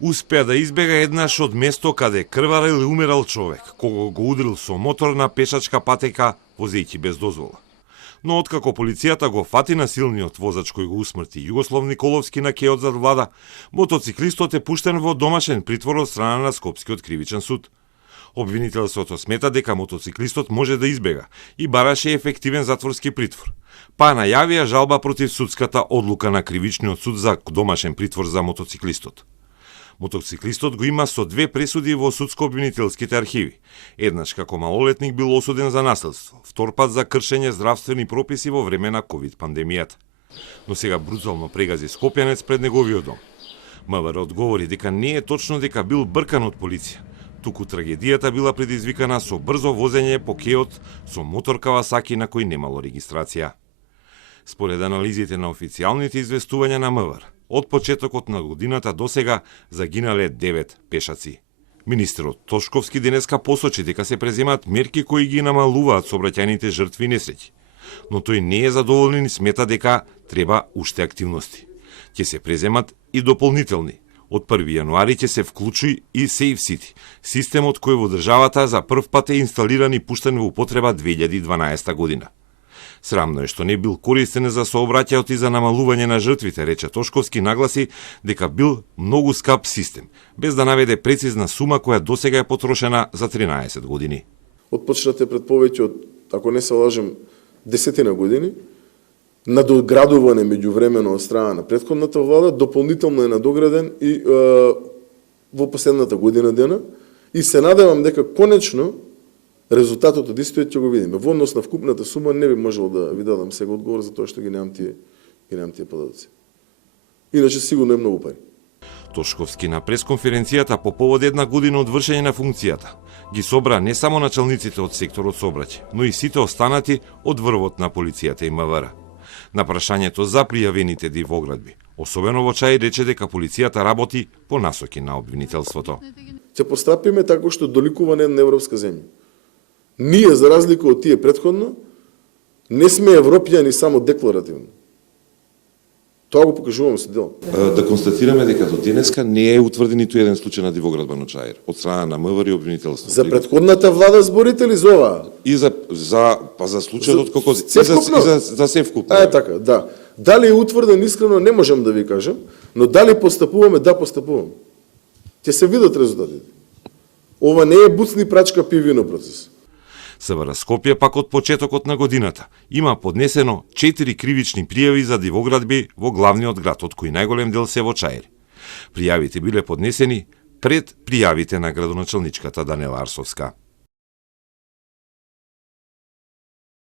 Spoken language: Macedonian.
Успеа да избега еднаш од место каде крварел и умирал човек, кого го удрил со мотор на пешачка патека, возејќи без дозвола. Но откако полицијата го фати насилниот возач кој го усмрти Југослав Николовски на кеот зад влада, мотоциклистот е пуштен во домашен притвор од страна на Скопскиот кривичен суд. Обвинителството смета дека мотоциклистот може да избега и бараше ефективен затворски притвор. Па најавија жалба против судската одлука на кривичниот суд за домашен притвор за мотоциклистот. Мотоциклистот го има со 2 пресуди во судско-обвинителските архиви. Еднаш како малолетник бил осуден за насилство, втор пат за кршење здравствени прописи во време на ковид пандемијата. Но сега брутално прегази скопјанец пред неговиот дом. МВР одговори дека не е точно дека бил бркан од полиција, туку трагедијата била предизвикана со брзо возење по кеот со мотор Кавасаки на кој немало регистрација. Според анализите на официјалните известувања на МВР, од почетокот на годината досега загинале 9 пешаци. Министерот Тошковски денеска посочи дека се преземат мерки кои ги намалуваат сообраќајните жртви и несреќи. Но тој не е задоволен и смета дека треба уште активности. Ќе се преземат и дополнителни. Од 1 јануари ќе се вклучи и Safe City, системот кој во државата за прв пат е инсталиран и пуштен во употреба 2012 година. Срамно е што не бил користен за сообраќајот и за намалување на жртвите, рече Тошковски, нагласи дека бил многу скап систем, без да наведе прецизна сума која досега е потрошена за 13 години. Отпочнате пред повеќе од, ако не се лажем, 10 години, надоградување меѓувремено од страна на претходната влада, дополнително е надограден и во последната година дена, и се надевам дека конечно резултатот од истојот ќе го видиме. Во однос на вкупната сума не би можел да ви дадам сега одговор за тоа што ги немам тие податоци. Иначе сигурно е многу пари. Тошковски на пресконференцијата по повод 1 година од вршење на функцијата ги собра не само началниците од секторот сообраќај, но и сите останати од врвот на полицијата и МВР. На прашањето за пријавените дивоградби, особено во Чаир, рече дека полицијата работи по насоки на обвинителството. Ќе постапиме така што доликува на една европска земја. Ние, за разлика од тие претходно, не сме европјани само декларативно. Тоа го покажуваме со дел. Да констатираме дека до денеска не е утврден ниту еден случај на дивоградба на Чаир од страна на МВР и обвинителството. За претходната влада зборите ли за оваа? И за случајот од Кокози, за севкупно. Така, да. Дали е утврден искрено не можам да ви кажам, но дали постапуваме, да постапуваме. Ќе се видат резултатите. Ова не е буцни прачка пивино процес. СВР Скопје пак од почетокот на годината има поднесено 4 кривични пријави за дивоградби во главниот град, од кои најголем дел се во Чаир. Пријавите биле поднесени пред пријавите на градоначалничката Данела Арсовска.